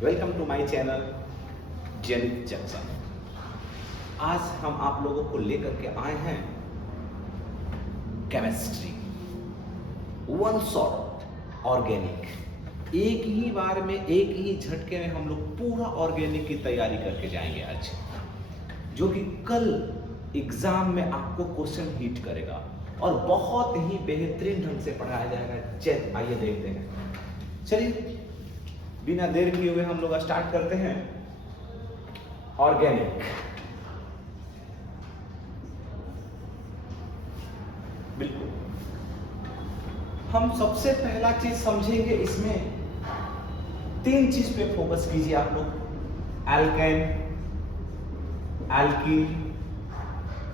Welcome to my channel Genic Junction. आज हम आप लोगों को लेकर के आए हैं केमिस्ट्री वन शॉट ऑर्गेनिक। एक ही बार में एक ही झटके में हम लोग पूरा ऑर्गेनिक की तैयारी करके जाएंगे आज, जो कि कल एग्जाम में आपको क्वेश्चन हिट करेगा और बहुत ही बेहतरीन ढंग से पढ़ाया जाएगा। आइए देखते हैं। चलिए बिना देर किए हुए हम लोग स्टार्ट करते हैं ऑर्गेनिक। बिल्कुल हम सबसे पहला चीज समझेंगे, इसमें तीन चीज पे फोकस कीजिए आप लोग, एल्केन, एल्कीन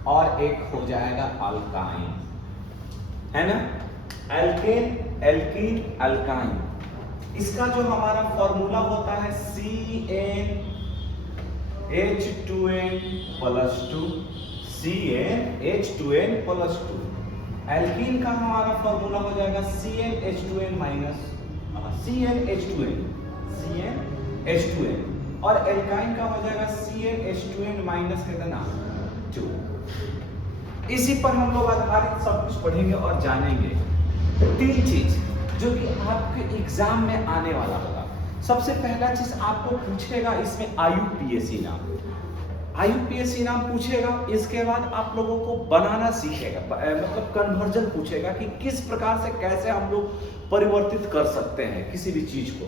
और एक हो जाएगा अल्काइन, है ना। एल्केन, एल्कीन, अल्काइन, इसका जो हमारा फॉर्मूला होता है CnH2n+2। CnH2n+2। एल्कीन का हमारा फॉर्मूला हो जाएगा CnH2n और एल्काइन का हो जाएगा CnH2n- कितना 2। इसी पर हम लोग आधारित सब कुछ पढ़ेंगे और जानेंगे। तीन चीज जो कि आपके एग्जाम में आने वाला होगा। सबसे पहला चीज आपको पूछेगा इसमें IUPAC नाम पूछेगा। इसके बाद आप लोगों को बनाना सीखेगा, मतलब कन्वर्जन पूछेगा कि किस प्रकार से कैसे हम लोग परिवर्तित कर सकते हैं किसी भी चीज को।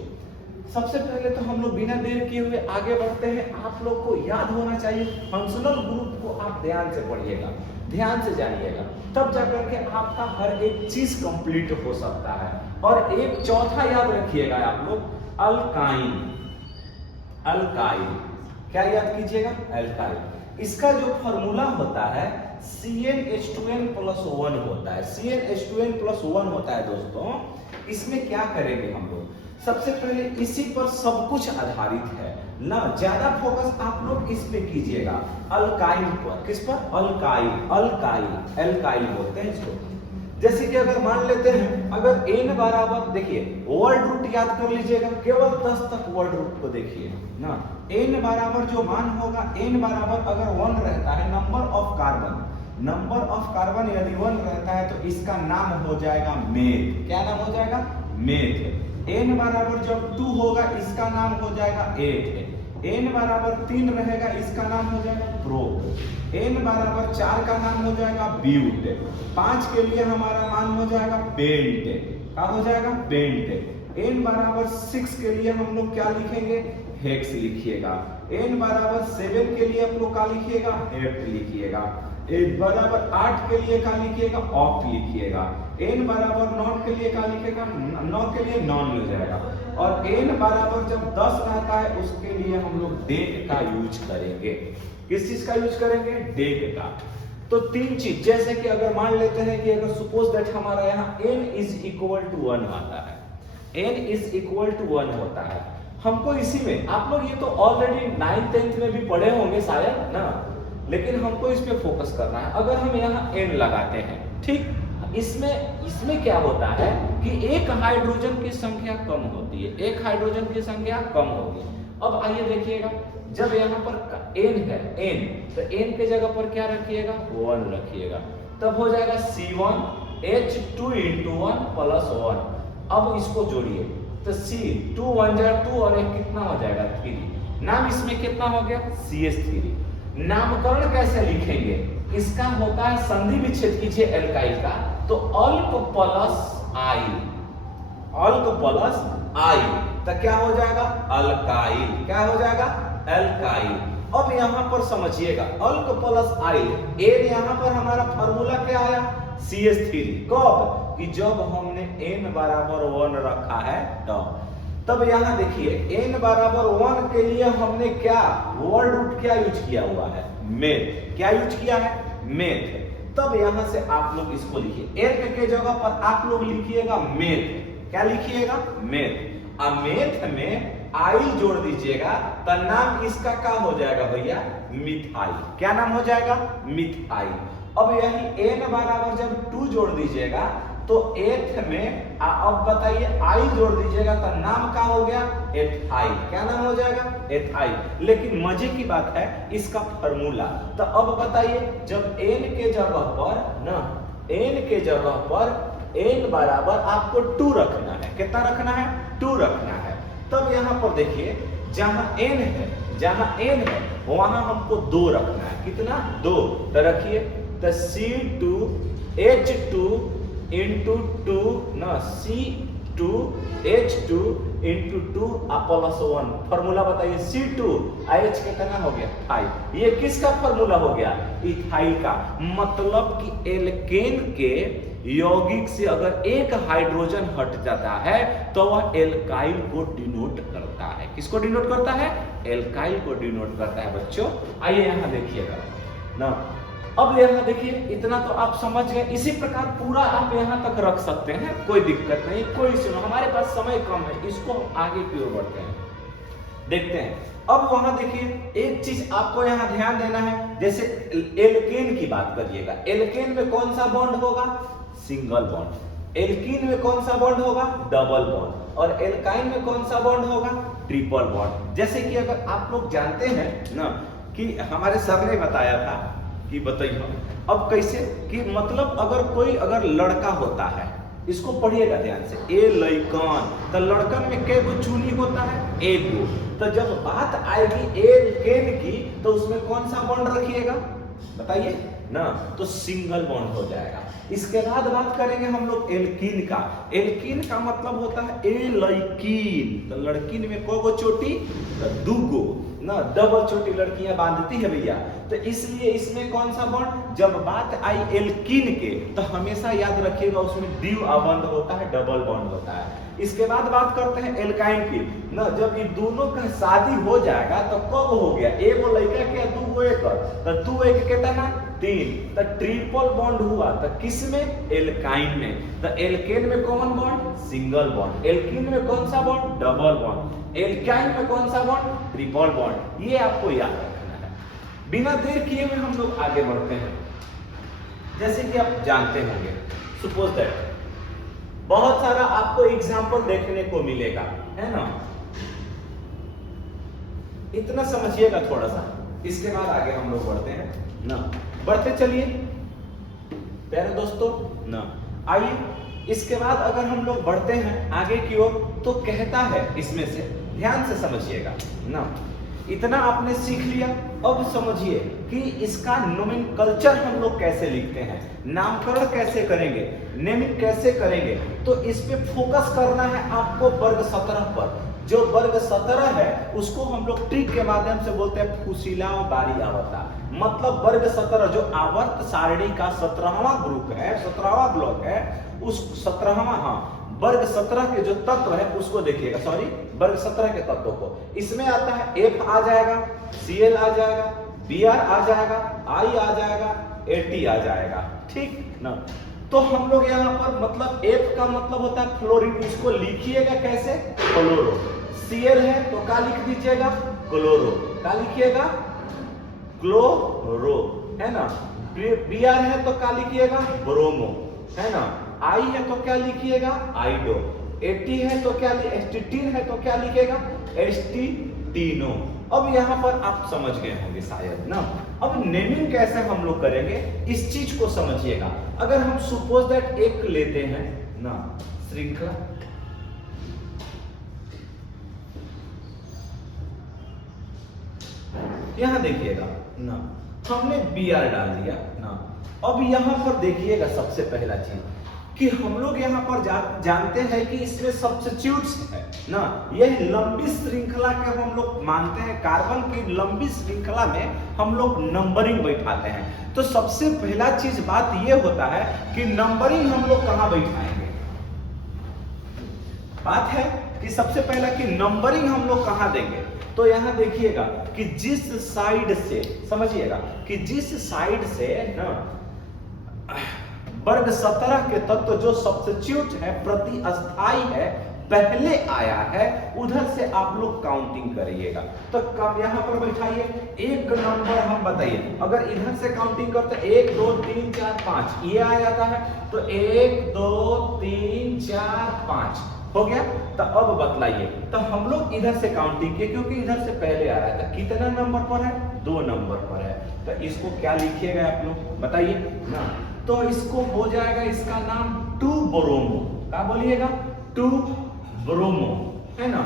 सबसे पहले तो हम लोग बिना देर किए हुए आगे बढ़ते हैं। आप लोग को याद होना चाहिए फंक्शनल ग्रुप को, आप ध्यान से पढ़िएगा, ध्यान से जानिएगा, तब जाकर के आपका हर एक चीज कंप्लीट हो सकता है। और एक चौथा याद रखिएगा आप लोग, अल्काइन। अल्काइल क्या याद कीजिएगा, अल्काइल। इसका जो फॉर्मूला होता है CnH2n+1 होता है। CnH2n+1 होता है दोस्तों। इसमें क्या करेंगे हम लोग, सबसे पहले इसी पर सब कुछ आधारित है ना, ज्यादा फोकस आप लोग इस पे कीजिएगा, अल्काइल पर। किस पर, अल्काइल। अल्काइल, एल्काइल बोलते हैं इसको। जैसे कि अगर मान लेते हैं, अगर n बराबर, देखिए वर्ड रूट याद कर लीजिएगा, केवल 10 तक वर्ड रूट को देखिए ना। n बराबर जो मान होगा, n बराबर अगर 1 रहता है, नंबर ऑफ कार्बन यदि 1 रहता है तो इसका नाम हो जाएगा मेथ। क्या नाम हो जाएगा, मेथ। n बराबर जब 2 होगा, इसका नाम हो जाएगा 8। n बराबर 3 रहेगा, इसका नाम हो जाएगा प्रोप। n बराबर 4 का नाम हो जाएगा ब्यूट। 5 के लिए हमारा मान हो जाएगा बेंट। क्या हो जाएगा, बेंट। n बराबर 6 के लिए हम लोग क्या लिखेंगे, हेक्स लिखिएगा। n बराबर 7 के लिए आप लोग क्या लिखिएगा, हेप्ट लिखिएगा। n बराबर 8 के लिए क्या लिखिएगा, ऑक्ट लिखिएगा। n बराबर 9 के लिए क्या लिखेगा, 9 के लिए नॉन हो जाएगा। और n बराबर जब 10 रहता है, उसके लिए हम लोग डेट का यूज करेंगे। किस चीज का यूज करेंगे, डेट का। तो तीन चीज, जैसे कि अगर मान लेते हैं कि अगर सपोज दैट हमारा यहाँ n = 1 आता है, n = 1 होता है, हमको इसी में, आप लोग ये तो ऑलरेडी 9th 10th में भी पढ़े होंगे शायद ना, लेकिन हमको इस पे फोकस करना है। अगर हम यहाँ n लगाते हैं, ठीक, इसमें क्या होता है कि एक हाइड्रोजन की संख्या कम होती है, एक हाइड्रोजन की संख्या कम होगी। अब आइए देखिएगा, जब यहाँ पर n है, n, तो n के जगह पर क्या रखिएगा, 1 रखिएगा, तब हो जाएगा C1H2 × 1+1। अब इसको जोड़िए तो C2 1 2 और एक कितना हो जाएगा 3। नाम इसमें कितना हो गया, CH3। नामकरण कैसे लिखेंगे, इसका होता है संधि विच्छेद कीजिए एल्काइल का, तो अल्क प्लस आई, अल्क प्लस आई, तो क्या हो जाएगा, अल्काइल। क्या हो जाएगा, अल्काइल। अब यहां पर समझिएगा, अल्क प्लस आई, n यहां पर हमारा फार्मूला क्या आया, CH3। कब, कि जब हमने n बराबर 1 रखा है तब यहां देखिए n बराबर 1 के लिए हमने क्या वर्ड रूट क्या यूज किया हुआ है, मेथ। क्या यूज किया है, मेथ। तब यहां से आप लोग इसको लिखिए, n के जगह पर आप लोग लिखिएगा मेथ। क्या लिखिएगा, मेथ। अब मेथ में आई जोड़ दीजिएगा तो नाम इसका क्या हो जाएगा भैया, मिथाइल। क्या नाम हो जाएगा, मिथाइल। अब यही n बराबर जब 2 जोड़ दीजिएगा तो एथ में अब बताइए आई जोड़ दीजिएगा तो नाम क्या हो गया, एथाइल। क्या नाम हो जाएगा, एथाइल। लेकिन मजे की बात है इसका फॉर्मूला। तो अब बताइए जब n के जगह पर ना, n के जगह पर n बराबर आपको 2 रखना है। कितना रखना है, 2 रखना है। तब यहाँ पर देखिए जहां n है, जहां n है वहां हमको 2 रखना है। कितना, 2। तो रखिए तो C2H2 इंटू 2 ना, C2H2 इंटू 2 प्लस 1। फॉर्मूला बताइए C2H कितना हो गया, 5। ये किसका फॉर्मूला हो गया, इथाइल का। मतलब कि एल्केन के यौगिक से अगर एक हाइड्रोजन हट जाता है तो वह एल्काइल को डिनोट करता है। किसको डिनोट करता है, एल्काइल को डिनोट करता है। बच्चों आइए यहां देखिएगा ना, अब यहाँ देखिए इतना तो आप समझ गए। इसी प्रकार पूरा आप यहाँ तक रख सकते हैं, कोई दिक्कत नहीं, कोई सुनो, हमारे पास समय कम है, इसको हम आगे की ओर बढ़ते हैं, देखते हैं। अब वहां देखिए एक चीज आपको यहाँ ध्यान देना है, जैसे एल्केन की बात करिएगा, एल्केन में कौन सा बॉन्ड होगा, सिंगल बॉन्ड। एल्कीन में कौन सा बॉन्ड होगा, डबल बॉन्ड। और एल्काइन में कौन सा बॉन्ड होगा, ट्रिपल बॉन्ड। जैसे कि अगर आप लोग जानते हैं ना कि हमारे सर ने बताया था कि बताइए अब कैसे, कि मतलब अगर लड़का होता है, इसको पढ़िएगा ध्यान से, ए लड़कन, तो लड़कन में कै गो चूनी होता है, एक गो। तो जब बात आएगी एल्केन की तो उसमें कौन सा बॉन्ड रखिएगा बताइए ना, तो सिंगल बॉन्ड हो जाएगा। इसके बाद बात करेंगे हम लोग एल्कीन का। एल्कीन का मतलब होता है ए लड़कीन, तो लड़कीन में को गो चोटी, तो 2 गो ना, डबल चोटी लड़कियां बांधती है भैया। तो इसलिए इसमें कौन सा बॉन्ड, जब बात आई एल्कीन के तो हमेशा याद रखिएगा उसमें द्विव बॉन्ड होता है, डबल बॉन्ड होता है। इसके बाद बात करते हैं एल्काइन की ना, जब ये दोनों का शादी हो जाएगा तो कब हो गया, एगो लड़का के 2 गो एक, तो 2 एक कितना, 3, तो ट्रिपल बॉन्ड हुआ। तो किसमें, एल्काइन में। तो एल्केन में कौन बॉन्ड, सिंगल बॉन्ड। एल्कीन में कौन सा बॉन्ड, डबल बॉन्ड। एल्काइन में कौन सा बॉन्ड, ट्रिपल बॉन्ड। ये आपको याद रखना है। बिना देर किए हुए हम लोग आगे बढ़ते हैं। जैसे कि आप जानते होंगे, सपोज दैट बहुत सारा आपको एग्जाम्पल देखने को मिलेगा, है ना, इतना समझिएगा थोड़ा सा। इसके बाद आगे हम लोग बढ़ते हैं ना, बढ़ते चलिए प्यारे दोस्तों ना। आइए इसके बाद अगर हम लोग बढ़ते हैं आगे की ओर तो कहता है, इसमें से ध्यान से समझिएगा ना, इतना आपने सीख लिया। अब समझिए कि इसका नोमेनकल्चर हम लोग कैसे लिखते हैं, नामकरण कैसे करेंगे, नेमिंग कैसे करेंगे। तो इस पे फोकस करना है आपको वर्ग 17 पर। जो वर्ग 17 है उसको हम लोग ट्रिक के माध्यम से बोलते हैं फुसीला बारी आवता। मतलब वर्ग 17 जो आवर्त सारणी का 17वां ग्रुप है, 17वां ब्लॉक है, उस 17वां, हाँ, वर्ग 17 के जो तत्व है उसको देखिएगा, सॉरी वर्ग 17 के तत्वों को। इसमें आता है F आ जाएगा, Cl आ जाएगा, Br आ जाएगा, I आ जाएगा, At आ जाएगा, ठीक ना। तो हम लोग यहाँ पर मतलब F का मतलब होता है फ्लोरीन, इसको लिखिएगा कैसे, क्लोरो। Cl है तो क्या लिख दीजिएगा, क्लोरो। क्या लिखिएगा, क्लोरो, है ना। Br है तो क्या लिखिएगा, ब्रोमो, है ना। I है तो क्या लिखिएगा, आइडो। At है तो क्या, एस्टिटीन है तो क्या लिखेगा, एस्टिटीनो। अब यहाँ पर आप समझ गए होंगे शायद ना। अब नेमिंग कैसे हम लोग करेंगे इस चीज को समझिएगा। अगर हम सपोज दैट एक लेते हैं ना श्रृंखला, यहां देखिएगा ना, हमने Br डाल दिया ना। अब यहां पर देखिएगा सबसे पहला चीज कि हम लोग यहाँ पर जानते हैं कि इसमें सब्स्टिट्यूट्स है ना, यह लंबी श्रृंखला के हम लोग मानते हैं। कार्बन की लंबी श्रृंखला में हम लोग नंबरिंग बैठाते हैं। तो सबसे पहला चीज बात यह होता है कि नंबरिंग हम लोग कहां बैठाएंगे। बात है कि सबसे पहला कि नंबरिंग हम लोग कहां देंगे। तो यहां देखिएगा कि जिस साइड से, समझिएगा कि जिस साइड से ना वर्ग 17 के तत्व जो सब्स्टिट्यूट है, प्रतिस्थाई है, पहले आया है उधर से आप लोग काउंटिंग करिएगा। तो कब यहाँ पर बैठाइए, एक नंबर हम बताइए, अगर इधर से काउंटिंग करते 1 2 3 4 5 ये आ जाता है, तो 1 2 3 4 5 हो गया। तो अब बतलाइए, तो हम लोग इधर से काउंटिंग किए क्योंकि इधर से पहले आ रहा है, तो कितना नंबर पर है, 2 नंबर पर है। तो इसको क्या लिखिएगा आप लोग बताइए ना, तो इसको हो जाएगा, इसका नाम 2 ब्रोमो, क्या बोलिएगा, 2 ब्रोमो, है ना।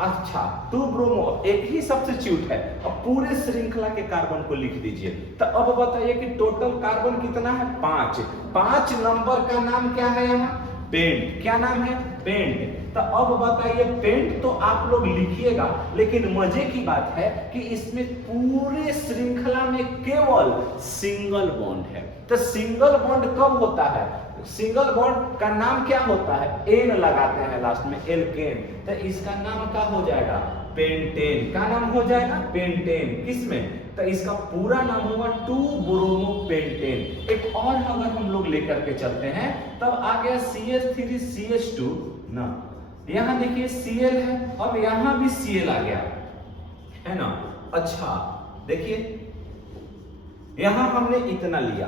अच्छा 2 ब्रोमो एक ही सब्स्टिट्यूट है, अब पूरे श्रृंखला के कार्बन को लिख दीजिए। तो अब बताइए कि टोटल कार्बन कितना है, 5। 5 नंबर का नाम क्या है यहाँ, पेंट। क्या नाम है, पेंट। तो अब बताइए, पेंट तो आप लोग लिखिएगा, लेकिन मजे की बात है कि इसमें पूरे श्रृंखला में केवल सिंगल बॉन्ड है। तो सिंगल बॉन्ड कब होता है, सिंगल बॉन्ड का नाम क्या होता है, एन लगाते हैं लास्ट में, एल्केन। तो इसका नाम क्या हो जाएगा, पेंटेन। क्या नाम हो जाएगा, पेंटेन। किसमें, तो इसका पूरा नाम होगा 2 ब्रोमो पेंटेन। एक और अगर हम लोग लेकर के चलते हैं, तब आ गया CH3 CH2 ना, यहां देखिए Cl है, अब यहां भी Cl आ गया, है ना। अच्छा देखिए यहां हमने इतना लिया।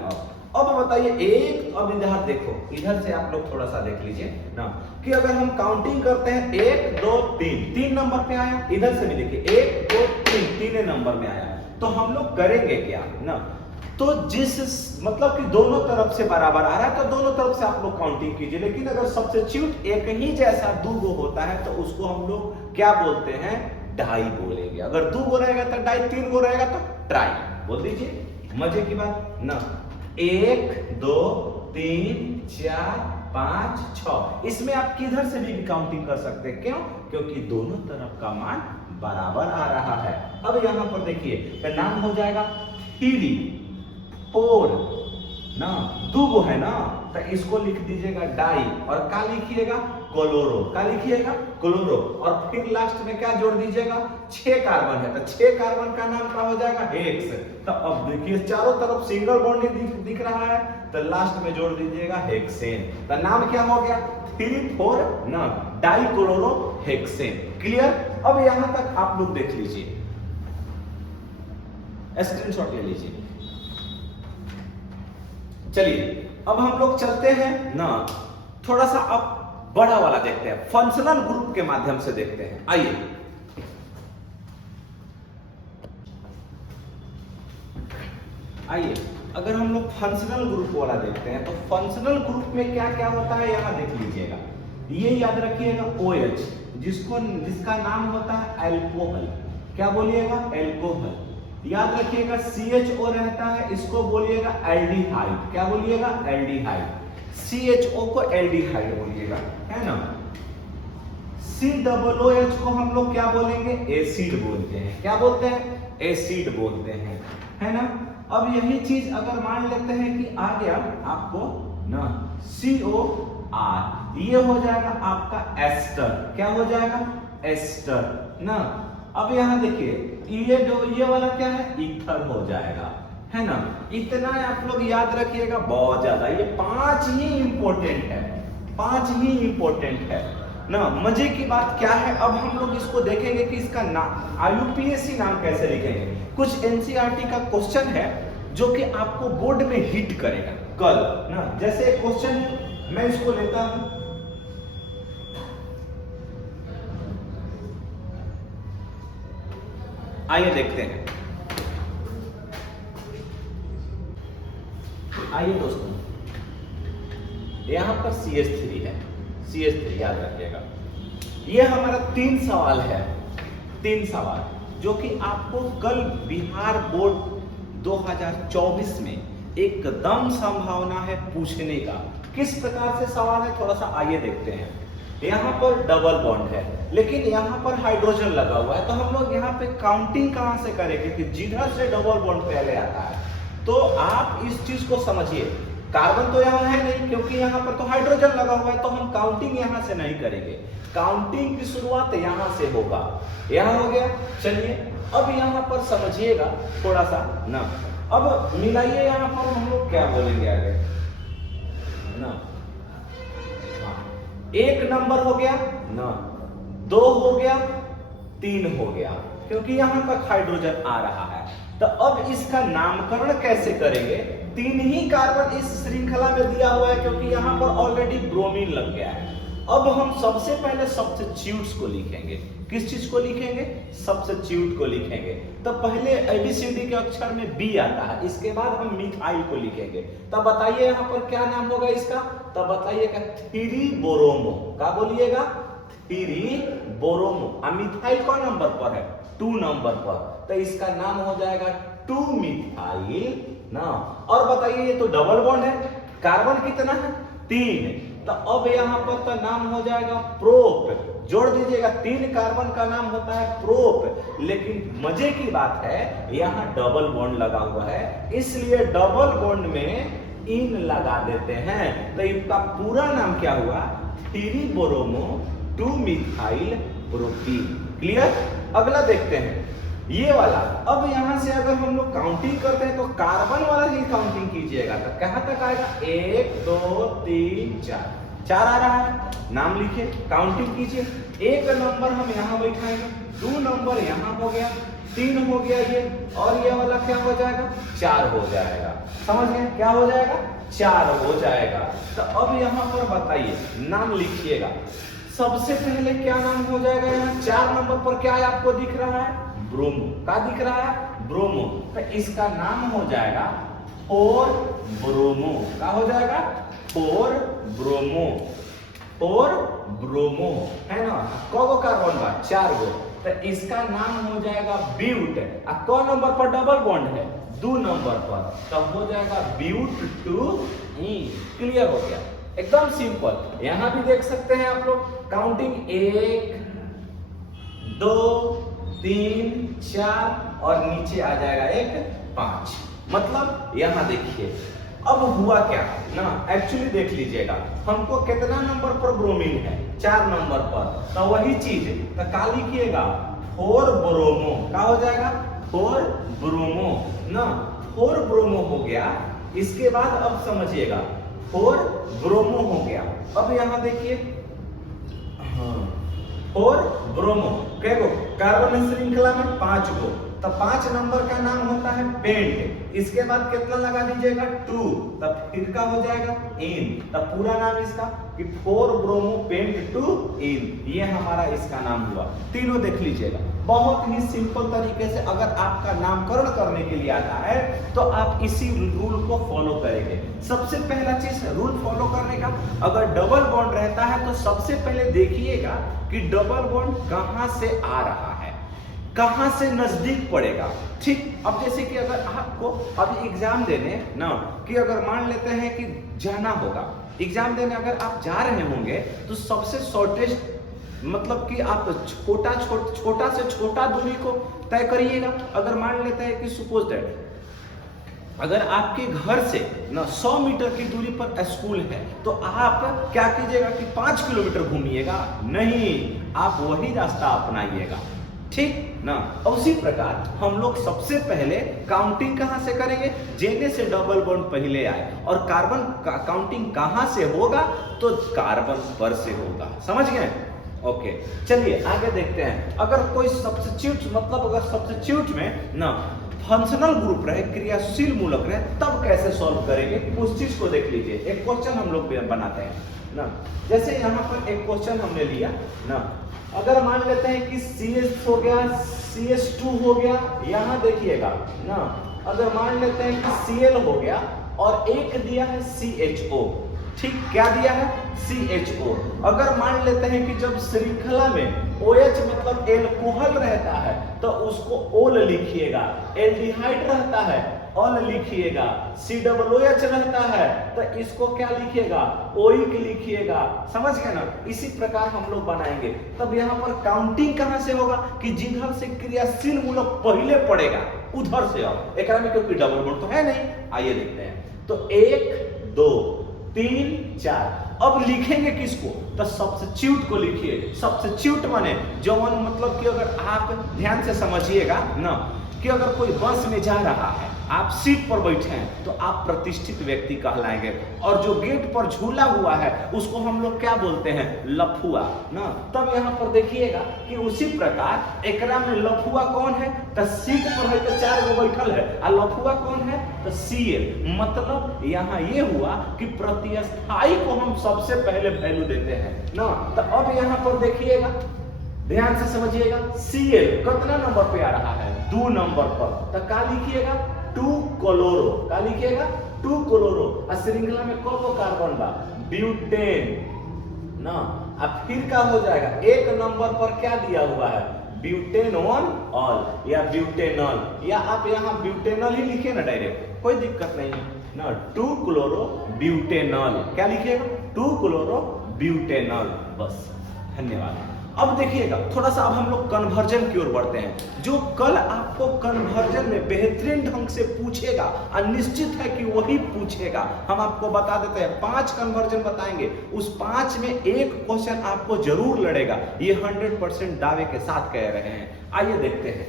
अब बताइए एक, अब इधर देखो, इधर से आप लोग थोड़ा सा देख लीजिए ना, कि अगर हम काउंटिंग करते हैं 1 2 3 नंबर पे आया, इधर से भी देखिए 1 2 3 तीन नंबर में आया, तो हम लोग करेंगे क्या ना, तो जिस मतलब कि दोनों तरफ से बराबर आ रहा है, तो दोनों तरफ से आप लोग काउंटिंग कीजिए। लेकिन अगर सब्स्टिट्यूट एक ही जैसा 2 गो होता है, तो उसको हम लोग क्या बोलते हैं, डाई बोलेंगे। अगर 2 गो रहेगा तो डाई, 3 गो रहेगा तो ट्राई बोल दीजिए। मजे की बात ना, 1 2 3 4 5 6, इसमें आप किधर से भी काउंटिंग कर सकते हैं। क्यों, क्योंकि दोनों तरफ का मान बराबर आ रहा है। अब यहां पर देखिए, तो नाम हो जाएगा 3 4 ना, 2 गो है ना, तो इसको लिख दीजिएगा डाई, और क्या लिखिएगा, क्लोरो। क्या लिखिएगा, क्लोरो। और फिर लास्ट में क्या जोड़ दीजिएगा, 6 कार्बन है, तो 6 कार्बन का नाम क्या हो जाएगा, हेक्स। तो अब देखिए चारों तरफ सिंगल बॉन्ड दिख रहा है, तो लास्ट में जोड़ दीजिएगा हेक्सेन। तो नाम क्या हो गया, 3 4 ना, डाई क्लोरो हेक्सेन। क्लियर। अब यहां तक आप लोग देख लीजिए, स्क्रीनशॉट ले लीजिए। चलिए अब हम लोग चलते हैं ना, थोड़ा सा अब बड़ा वाला देखते हैं, फंक्शनल ग्रुप के माध्यम से देखते हैं। आइए आइए, अगर हम लोग फंक्शनल ग्रुप वाला देखते हैं, तो फंक्शनल ग्रुप में क्या क्या होता है यहां देख लीजिएगा। ये याद रखिएगा OH, जिसका नाम होता है अल्कोहल। क्या बोलिएगा, अल्कोहल। याद रखिएगा CHO रहता है, इसको बोलिएगा एल्डिहाइड। क्या बोलिएगा, एल्डिहाइड। CHO को एल्डिहाइड बोलिएगा, है ना। COOH को हम लोग क्या बोलेंगे, एसिड बोलते हैं। क्या बोलते हैं, एसिड बोलते हैं, है ना। अब यही चीज अगर मान लेते हैं कि आ गया आपको ना COR, ये हो जाएगा आपका एस्टर। क्या हो जाएगा, एस्टर ना। अब यहां देखिए ये वाला क्या है, ईथर हो जाएगा, है ना। इतना आप लोग याद रखिएगा, बहुत ज्यादा, ये 5 ही इंपॉर्टेंट है, 5 ही इंपॉर्टेंट है ना। मजे की बात क्या है, अब हम लोग इसको देखेंगे कि इसका नाम IUPAC नाम कैसे लिखेंगे। कुछ NCERT का क्वेश्चन है जो कि आपको बोर्ड में हिट करेगा कल ना। जैसे एक क्वेश्चन है, मैं इसको लेता हूं, आइए देखते हैं। आइए दोस्तों, यहां पर CH3 है, CH3 याद रखिएगा। ये हमारा 3 सवाल है, 3 सवाल जो कि आपको कल बिहार बोर्ड 2024 में एकदम संभावना है पूछने का। किस प्रकार से सवाल है, थोड़ा सा आइए देखते हैं। यहाँ पर डबल बॉन्ड है, लेकिन यहाँ पर हाइड्रोजन लगा हुआ है, तो हम लोग यहाँ पे काउंटिंग कहाँ से करेंगे कि जिधर से डबल बॉन्ड पहले आता है। तो आप इस चीज को समझिए, कार्बन तो यहाँ है नहीं, क्योंकि यहाँ पर तो हाइड्रोजन लगा हुआ है, तो हम काउंटिंग यहाँ से नहीं करेंगे। काउंटिंग की शुरुआत यहाँ से होगा। यहाँ हो गया। चलिए अब यहाँ पर समझिएगा थोड़ा सा ना। अब मिलाइए, यहाँ पर हम लोग क्या बोलेंगे आगे ना। एक नंबर हो गया ना, 2 हो गया, 3 हो गया, क्योंकि यहां तक हाइड्रोजन आ रहा है। तो अब इसका नामकरण कैसे करेंगे? 3 ही कार्बन इस श्रृंखला में दिया हुआ है, क्योंकि यहां पर ऑलरेडी ब्रोमीन लग गया है। अब हम सबसे पहले सब्स्टिट्यूट्स को लिखेंगे। किस चीज को लिखेंगे? सब्स्टिट्यूट को लिखेंगे। तो पहले एबीसीडी के अक्षर में बी आता है, इसके बाद हम मिथाइल को लिखेंगे। तब बताइए यहाँ पर क्या नाम होगा इसका? तब बताइएगा 3 बोरोमो। क्या बोलिएगा? 3 बोरोमो। मिथाइल कौन नंबर पर है? 2 नंबर पर। तो इसका नाम हो जाएगा 2 मिथाइल ना। और बताइए ये तो डबल बॉन्ड है, कार्बन कितना है? 3। तो अब यहाँ पर तो नाम हो जाएगा प्रोप। जोड़ दीजिएगा, 3 कार्बन का नाम होता है प्रोप। लेकिन मजे की बात है यहाँ डबल बॉन्ड लगा हुआ है, इसलिए डबल बॉन्ड में इन लगा देते हैं। तो इसका पूरा नाम क्या हुआ? 3 बोरोमो 2 मिथाइल प्रोपीन। क्लियर? अगला देखते हैं ये वाला। अब यहां से अगर हम लोग काउंटिंग करते हैं तो कार्बन वाला ही काउंटिंग कीजिएगा। तो कहां तक आएगा? 1 2 3 4 आ रहा है। नाम लिखिए, काउंटिंग कीजिए। 1 नंबर हम यहाँ बैठाएंगे, 2 नंबर यहाँ हो गया, 3 हो गया ये, और ये वाला क्या हो जाएगा? 4 हो जाएगा। समझ गए? क्या हो जाएगा? 4 हो जाएगा। तो अब यहाँ पर बताइए, नाम लिखिएगा। सबसे पहले क्या नाम हो जाएगा? यहाँ 4 नंबर पर क्या आपको दिख रहा है? ब्रोमो। क्या दिख रहा है? ब्रोमो। तो इसका नाम हो जाएगा 4 ब्रोमो। क्या हो जाएगा? 4 ब्रोमो। 4 ब्रोमो है ना। कौन कार्बन बा? 4 गो। तो इसका नाम हो जाएगा ब्यूट। कौन नंबर पर डबल बॉन्ड है? 2 नंबर पर। तो हो जाएगा ब्यूट 2 ईन। क्लियर हो गया? एकदम सिंपल। यहां भी देख सकते हैं आप लोग, काउंटिंग 1 2 3 4 और नीचे आ जाएगा 1 5। मतलब यहां देखिए अब हुआ क्या ना, एक्चुअली देख लीजिएगा, हमको कितना नंबर पर ब्रोमीन है? 4 नंबर पर। तो वही चीज तो क्या लिखिएगा? 4 ब्रोमो। क्या हो जाएगा? 4 ब्रोमो ना। 4 ब्रोमो हो गया। इसके बाद अब समझिएगा 4 ब्रोमो हो गया। अब यहां देखिए 4 ब्रोमो कै गो कार्बन श्रृंखला में? 5 गो। तो 5 नंबर का नाम होता है पेंट। इसके बाद कितना लगा दीजिएगा? 2। तब फिर का हो जाएगा इन। तब पूरा नाम इसका कि 4 ब्रोमो पेंट 2 इन। ये हमारा इसका नाम हुआ। तीनों देख लीजिएगा। बहुत ही सिंपल तरीके से अगर आपका नामकरण करने के लिए आता है तो आप इसी रूल को फॉलो करेंगे। सबसे पहला चीज रूल फॉलो करने का, अगर डबल बॉन्ड रहता है तो सबसे पहले देखिएगा कि डबल बॉन्ड कहां से आ रहा है, कहां से नजदीक पड़ेगा। ठीक, अब जैसे कि अगर आपको अभी एग्जाम देने ना, कि अगर मान लेते हैं कि जाना होगा एग्जाम देने, अगर आप जा रहे होंगे तो सबसे शॉर्टेस्ट मतलब कि आप छोटा से छोटा दूरी को तय करिएगा। अगर मान लेते हैं कि सपोज दैट अगर आपके घर से ना 100 मीटर की दूरी पर स्कूल है, तो आप क्या कीजिएगा कि 5 किलोमीटर घूमिएगा? नहीं, आप वही रास्ता अपनाइएगा। ठीक ना। उसी प्रकार हम लोग सबसे पहले काउंटिंग कहां से करेंगे? जेने से डबल बॉन्ड पहले आए। और कार्बन का काउंटिंग कहां से होगा? तो कार्बन पर से होगा। समझ गए? ओके, चलिए आगे देखते हैं। अगर कोई सब्स्टिट्यूट मतलब अगर सब्स्टिट्यूट में ना फंक्शनल ग्रुप रहे, क्रियाशील मूलक रहे, तब कैसे सॉल्व करेंगे? उस चीज को देख लीजिए। एक क्वेश्चन हम लोग बनाते हैं ना। जैसे यहाँ पर एक क्वेश्चन हमने लिया ना, अगर मान लेते हैं कि CH हो गया, CH2 हो गया, यहाँ देखिएगा ना, अगर मान लेते हैं कि Cl हो गया और एक दिया है CHO। ठीक, क्या दिया है? CHO। अगर मान लेते हैं कि जब श्रृंखला में OH मतलब एल्कोहल रहता है तो उसको ओल लिखिएगा, एल्डिहाइड रहता है ऑल लिखिएगा, COOH रहता है तो इसको क्या लिखिएगा? ओइक लिखिएगा। समझ गए ना? इसी प्रकार हम लोग बनाएंगे। तब यहाँ पर काउंटिंग कहां से होगा कि जिधर से क्रियाशील मूलक पहले पड़ेगा उधर से आओ। एक में क्योंकि डबल बॉन्ड तो है नहीं। आइए देखते हैं। तो 1 2 3 4। अब लिखेंगे किसको? तो सब्स्टिट्यूट को लिखिए। सब्स्टिट्यूट माने जवन मतलब कि अगर आप ध्यान से समझिएगा ना, कि अगर कोई बस में जा रहा है, आप सीट पर बैठे हैं तो आप प्रतिष्ठित व्यक्ति कहलाएंगे, और जो गेट पर झूला हुआ है उसको हम लोग क्या बोलते हैं, लफुआ ना। तब यहाँ पर देखिएगा कि उसी प्रकार एकरा में लफुआ कौन है, तो सीट पर है तो 4 गो बैठल है, और लफुआ कौन है, तो सीएल। मतलब यहाँ ये हुआ कि प्रतिस्थाई को हम सबसे पहले वैल्यू देते हैं ना। तो अब यहाँ पर देखिएगा, ध्यान से समझिएगा, Cl कितना नंबर पे आ रहा है, 2 नंबर पर। तो क्या लिखिएगा, 2 क्लोरो। क्या लिखिएगा, 2 क्लोरो। और श्रृंखला में कौन कार्बन बा, ब्यूटेन ना। अब फिर क्या हो जाएगा, 1 नंबर पर क्या दिया हुआ है, ब्यूटेनॉल ऑल या ब्यूटेनॉल, या आप यहाँ ब्यूटेनॉल ही लिखिए ना डायरेक्ट, कोई दिक्कत नहीं है ना। 2 क्लोरो ब्यूटेनॉल, क्या लिखिएगा, 2 क्लोरो ब्यूटेनॉल, बस। धन्यवाद। अब देखिएगा थोड़ा सा, अब हम लोग कन्वर्जन की ओर बढ़ते हैं। जो कल आपको कन्वर्जन में बेहतरीन ढंग से पूछेगा, और निश्चित है कि वही पूछेगा, हम आपको बता देते हैं 5 कन्वर्जन बताएंगे, उस 5 में एक क्वेश्चन आपको जरूर लड़ेगा, ये 100% दावे के साथ कह रहे हैं। आइए देखते हैं।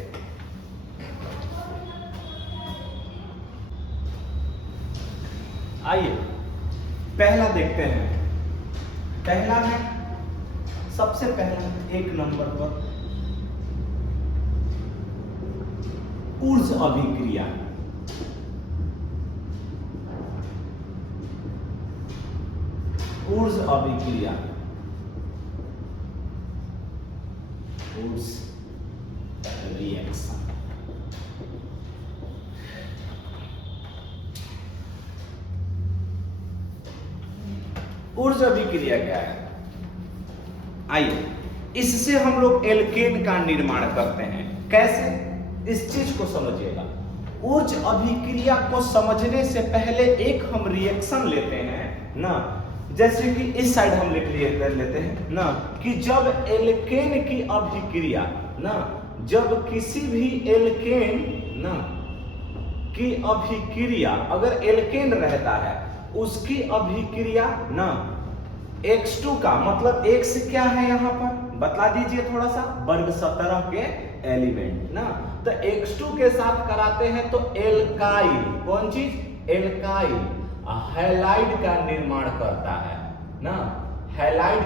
आइए पहला देखते हैं। पहला है, सबसे पहला 1 नंबर पर ऊर्ज अभिक्रिया। ऊर्ज अभिक्रिया, ऊर्ज रिएक्शन। ऊर्ज अभिक्रिया क्या है, आइए इससे हम लोग एल्केन का निर्माण करते हैं। कैसे, इस चीज को समझिएगा। ऊर्ज अभिक्रिया को समझने से पहले एक हम रिएक्शन लेते हैं ना, जैसे कि इस साइड हम लेते हैं ना, कि जब एल्केन की अभिक्रिया ना, जब किसी भी एल्केन ना की अभिक्रिया, अगर एल्केन रहता है उसकी अभिक्रिया ना, X2 का मतलब X क्या है यहाँ पर बता दीजिए थोड़ा सा, वर्ग 17 के एलिमेंट ना। तो X2 के साथ कराते हैं तो एल्काइल, कौन चीज, एल्काइल हैलाइड का निर्माण करता है ना, हैलाइड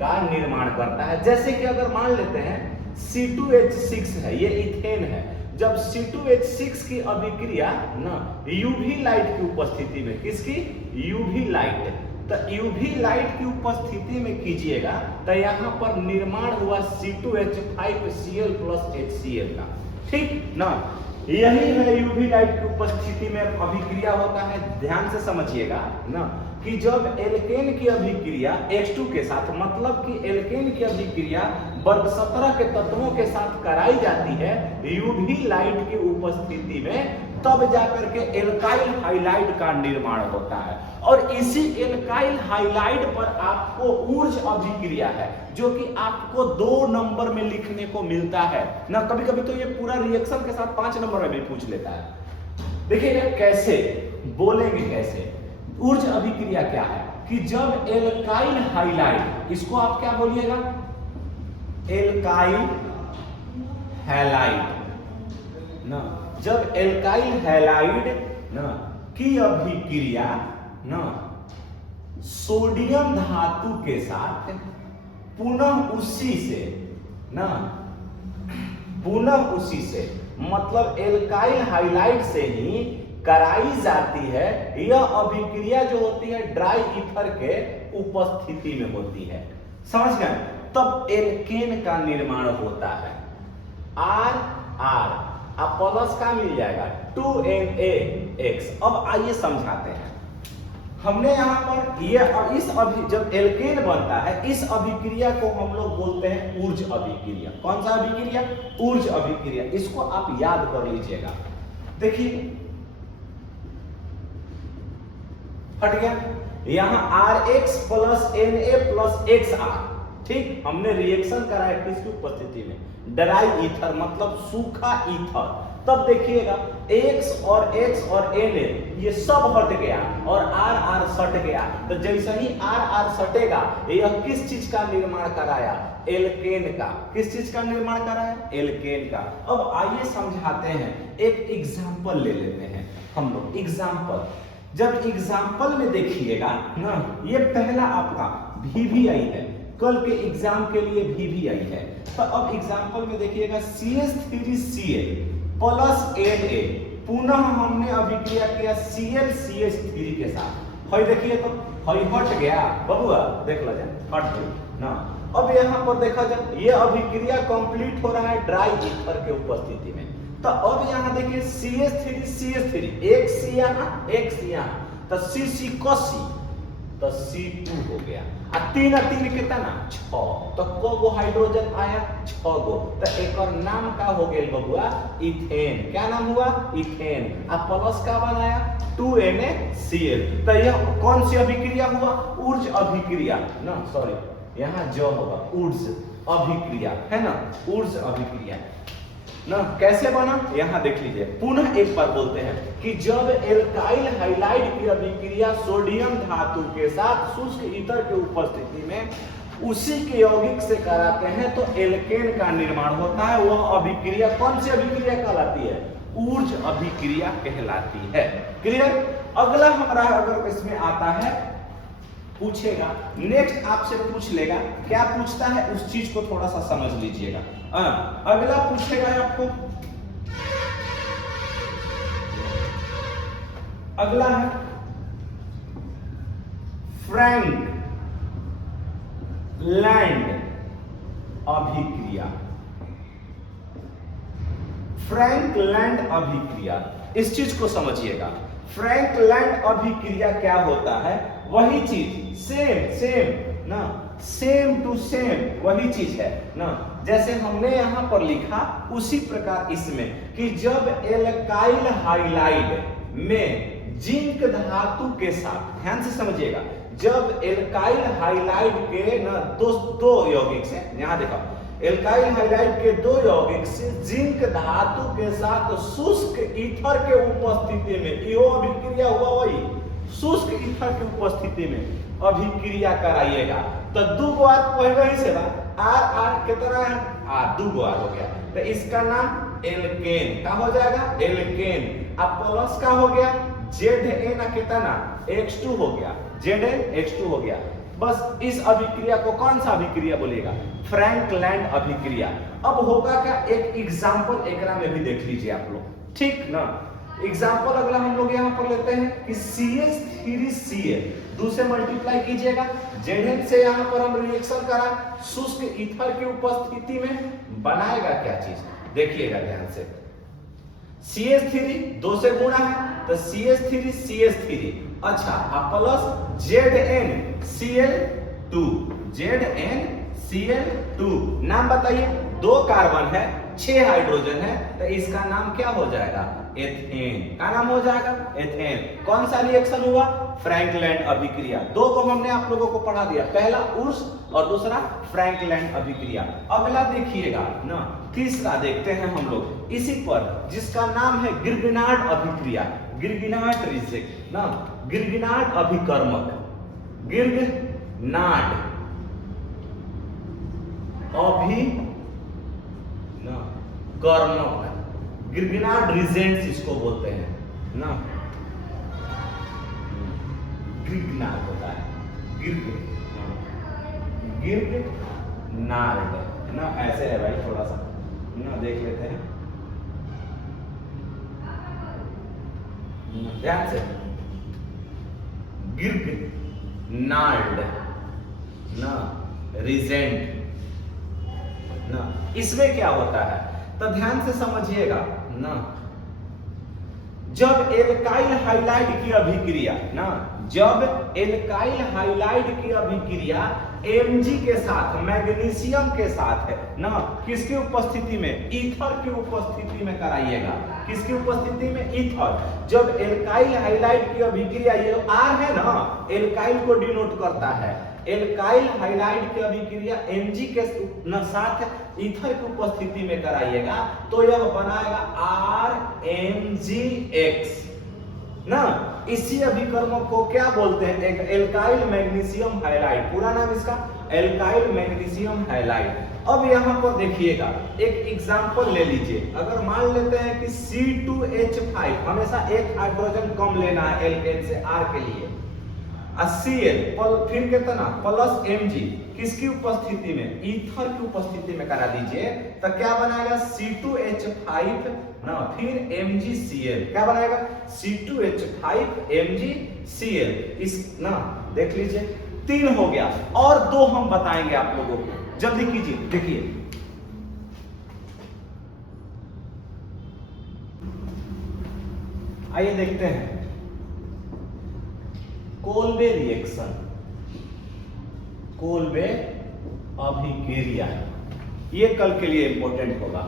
का निर्माण करता है। जैसे कि अगर मान लेते हैं C2H6 है, ये इथेन है, जब C2H6 की अभिक्रिया ना यूवी लाइट की उपस्थिति में, किसकी, यूवी लाइट, तो यूवी लाइट की उपस्थिति में कीजिएगा तो यहाँ पर निर्माण हुआ C2H5Cl + HCl का, ठीक ना। यही है यूवी लाइट की उपस्थिति में अभिक्रिया होता है। ध्यान से समझिएगा ना कि जब एल्केन की अभिक्रिया H2 के साथ, मतलब कि एल्केन की अभिक्रिया वर्ग 17 के तत्वों के साथ कराई जाती है यूवी लाइट की उपस्थिति में, तब जाकर के एल्काइल हाइलाइड का निर्माण होता है। और इसी एल्काइल हाइलाइड पर आपको ऊर्ज अभिक्रिया है, जो कि आपको 2 नंबर में लिखने को मिलता है ना। कभी कभी तो ये पूरा रिएक्शन के साथ 5 नंबर में भी पूछ लेता है। देखिएगा कैसे बोलेंगे, कैसे ऊर्ज अभिक्रिया क्या है, कि जब एल्काइल हाइलाइड, इसको आप क्या बोलिएगा, एल्काइल हैलाइड ना, जब एल्काइल हैलाइड ना की अभिक्रिया ना सोडियम धातु के साथ पुनः उसी से ना, पुनः उसी से मतलब एल्काइल हाइलाइड से ही कराई जाती है, यह अभिक्रिया जो होती है ड्राई ईथर के उपस्थिति में होती है, समझ गए। तब एल्केन का निर्माण होता है, R अब प्लस का मिल जाएगा 2NaX। अब आइए समझाते हैं। हमने यहाँ पर ये और इस जब एल्केन बनता है, इस अभिक्रिया को हम लोग बोलते हैं ऊर्ज अभिक्रिया। कौन सा अभिक्रिया, ऊर्ज अभिक्रिया। इसको आप याद कर लीजिएगा। देखिए हट गया, यहाँ RX + Na + XR, ठीक। हमने रिएक्शन कराया किसकी उपस्थिति में, ड्राई ईथर मतलब सूखा ईथर तब देखिएगा X और Na ये सब हट गया और R सट गया। तो जैसे ही R सटेगा यह किस चीज का निर्माण कराया? एल्केन का। किस चीज का निर्माण कराया? एल्केन का। अब आइए समझाते हैं, एक एग्जांपल ले लेते हैं हम लोग। एग्जांपल, जब एग्जांपल में देखिएगा ना, ये पहला आपका VVI है, कल के एग्जाम के लिए VVI है। तो अब एग्जांपल में देखिएगा CH3Cl प्लस Na, पुनः हमने अभिक्रिया किया ClCH3 के साथ। हई देखिए तो हई हट गया बबुआ, देख लो जाए हट गया ना। अब यहाँ पर देखा जाए ये अभिक्रिया कंप्लीट हो रहा है ड्राई ईथर के उपस्थिति में। तो अब यहाँ देखिए CH3 एक C यहाँ एक C यहाँ, तो C कसी, तो C2 हो गया। आ तीन कितना ना 6, तो को गो हाइड्रोजन आया? 6 गो। तो एक और नाम का हो गया बबुआ इथेन। क्या नाम हुआ? इथेन। आ प्लस का बनाया 2NaCl। तो यह कौन सी अभिक्रिया हुआ? ऊर्ज अभिक्रिया ना, सॉरी यहाँ जो होगा ऊर्ज अभिक्रिया है ना, ऊर्ज अभिक्रिया ना। कैसे बना यहाँ देख लीजिए, पुनः एक बार बोलते हैं कि जब एल्काइल हाइलाइड की अभिक्रिया सोडियम धातु के साथ शुष्क ईथर के उपस्थिति में उसी के यौगिक से कराते हैं तो एल्केन का निर्माण होता है। वह अभिक्रिया कौन सी अभिक्रिया कहलाती है? ऊर्ज अभिक्रिया कहलाती है। क्लियर? अगला हमारा अगर इसमें आता है, पूछेगा नेक्स्ट आपसे पूछ लेगा, क्या पूछता है उस चीज को थोड़ा सा समझ लीजिएगा। अगला पूछेगा आपको, अगला है फ्रैंक लैंड अभिक्रिया। फ्रैंक लैंड अभिक्रिया, इस चीज को समझिएगा। फ्रैंक लैंड अभिक्रिया क्या होता है? वही चीज सेम ना, सेम टू सेम वही चीज है ना। जैसे हमने यहां पर लिखा उसी प्रकार इसमें कि जब एल्काइल हाइलाइड में जिंक धातु के साथ, ध्यान से समझिएगा, जब एल्काइल हाइलाइड के ना दो यौगिक से, यहां देखो एल्काइल हाइलाइड के दो यौगिक से जिंक धातु के साथ शुष्क ईथर के उपस्थिति में, यो अभिक्रिया हुआ वही शुष्क ईथर की उपस्थिति में अभिक्रिया कराइएगा। तो दो गो आर पहले ही से R कितना है? दो गो आर हो गया, तो इसका नाम एल्केन का हो जाएगा, एल्केन। अब प्लस का हो गया Zn कितना? X2 हो गया, Zn X2 हो गया। बस इस अभिक्रिया को कौन सा अभिक्रिया बोलेगा? फ्रैंक लैंड अभिक्रिया। अब होगा क्या, एक एग्जांपल एकरा में भी देख लीजिए आप लोग, ठीक ना। एग्जांपल अगला हम लोग यहाँ पर लेते हैं कि CH3Cl, दूसरे मल्टीप्लाई कीजिएगा, Zn से यहाँ पर हम रिएक्शन करा, शुष्क ईथर की उपस्थिति में बनाएगा क्या चीज? देखिएगा ध्यान से, CH3 दो से गुणा है तो CH3 अच्छा, प्लस ZnCl2 नाम बताइए। 2 कार्बन है 6 हाइड्रोजन है, तो इसका नाम क्या हो जाएगा? एथेन। का नाम हो जाएगा? एथेन। कौन सा रिएक्शन हुआ? फ्रैंक लैंड अभिक्रिया। दो को हमने आप लोगों को पढ़ा दिया, पहला ऊर्ज और दूसरा फ्रैंक लैंड अभिक्रिया। अगला देखिएगा ना, तीसरा देखते हैं हम लोग इसी पर, जिसका नाम है गिरगिनार्ड अभिक्रिया, गिरगिनार्ड रिजेक्ट ना, गिरगिनार्ड अभिकर्मक, गिरगिनार्ड कर्मक, गिरगिनार्ड रिजेंट्स इसको बोलते हैं ना, गिरगिनार्ड होता है, गिरगिनार्ड ना, ऐसे है भाई, थोड़ा सा ना देख लेते हैं ध्यान से, गिरगिनार्ड ना, रिजेंट ना। इसमें क्या होता है तो ध्यान से समझिएगा ना, जब एल्काइल हाइलाइड की अभिक्रिया ना, जब एल्काइल हाइलाइड की अभिक्रिया Mg के साथ, मैग्नीशियम के साथ है ना, किसकी उपस्थिति में? ईथर की उपस्थिति में कराइएगा। किसकी उपस्थिति में? ईथर। जब एल्काइल हाइलाइड की अभिक्रिया, ये R है ना, एल्काइल को डिनोट करता है, एल्काइल हाइलाइड की अभिक्रिया Mg के साथ ईथर की उपस्थिति में कराइएगा तो यह बनाएगा RMgX ना। इसी अभिकर्म को क्या बोलते हैं? एक एल्काइल मैग्नीशियम हाइलाइड, पूरा नाम इसका एल्काइल मैग्नीशियम हाइलाइड। अब यहाँ पर देखिएगा एक एग्जांपल ले लीजिए। अगर मान लेते हैं कि C2H5, हमेशा एक हाइड्रोजन कम लेना है एल्केन से R के लिए, Cl फिर कितना प्लस Mg किसकी उपस्थिति में? ईथर की उपस्थिति में करा दीजिए तो क्या बनाएगा? C2H5 ना, फिर MgCl, क्या बनाएगा? C2H5MgCl। इस ना देख लीजिए 3 हो गया, और 2 हम बताएंगे आप लोगों को, जल्दी कीजिए। देखिए आइए देखते हैं कोल्बे रिएक्शन, कोल्बे अभिक्रिया, ये कल के लिए इंपॉर्टेंट होगा।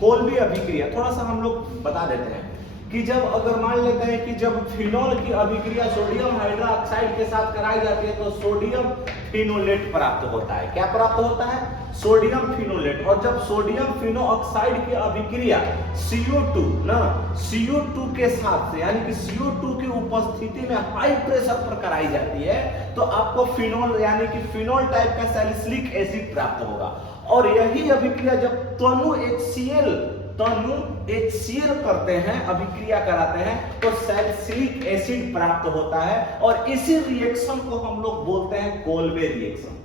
कोल्बे अभिक्रिया थोड़ा सा हम लोग बता देते हैं कि जब अगर मान लेते हैं कि जब फिनोल की अभिक्रिया सोडियम हाइड्रोक्साइड के साथ कराई जाती है तो सोडियम फिनोलेट प्राप्त होता है। क्या प्राप्त होता है? सोडियम फिनोलेट। और जब सोडियम फिनोऑक्साइड की अभिक्रिया CO2 ना, CO2 के साथ से यानी कि CO2 की उपस्थिति में हाई प्रेशर पर कराई जाती है तो आपको फिनोल यानी कि फिनोल टाइप का सैलिसिलिक एसिड प्राप्त होगा। और यही अभिक्रिया जब तनु HCl करते हैं, अभिक्रिया कराते हैं तो सैलिसिलिक एसिड प्राप्त होता है। और इसी रिएक्शन को हम लोग बोलते हैं कोल्बे रिएक्शन।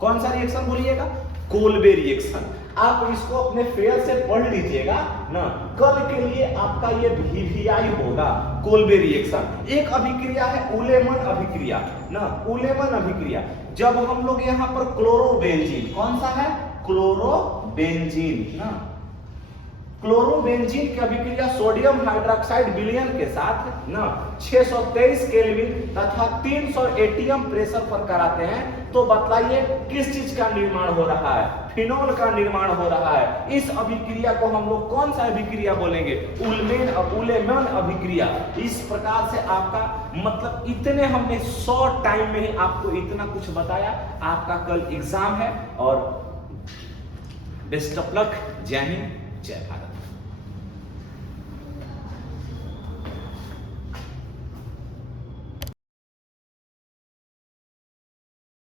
कौन सा रिएक्शन बोलिएगा? Kolbe reaction. आप इसको अपने फेयर से पढ़ लीजिएगा ना, कल के लिए आपका ये VVI होगा। कोल्बे रिएक्शन एक अभिक्रिया है उलेमन अभिक्रिया ना, उलेमन अभिक्रिया। जब हम लोग यहाँ पर क्लोरोबेंजीन, कौन सा है? क्लोरोबेंजीन ना, क्लोरोबेंजीन की अभिक्रिया सोडियम हाइड्रोक्साइड विलयन के साथ ना 623 केल्विन तथा 300 एटीएम प्रेशर पर कराते हैं तो बतलाइए किस चीज का निर्माण हो रहा है? फिनोल का निर्माण हो रहा है। इस अभिक्रिया को हम लोग कौन सा अभिक्रिया बोलेंगे? उलेमन अभिक्रिया। इस प्रकार से आपका मतलब इतने हमने शॉर्ट टाइम में ही आपको इतना कुछ बताया। आपका कल एग्जाम है और बेस्ट ऑफ लक। जय हिंद, जय भारत।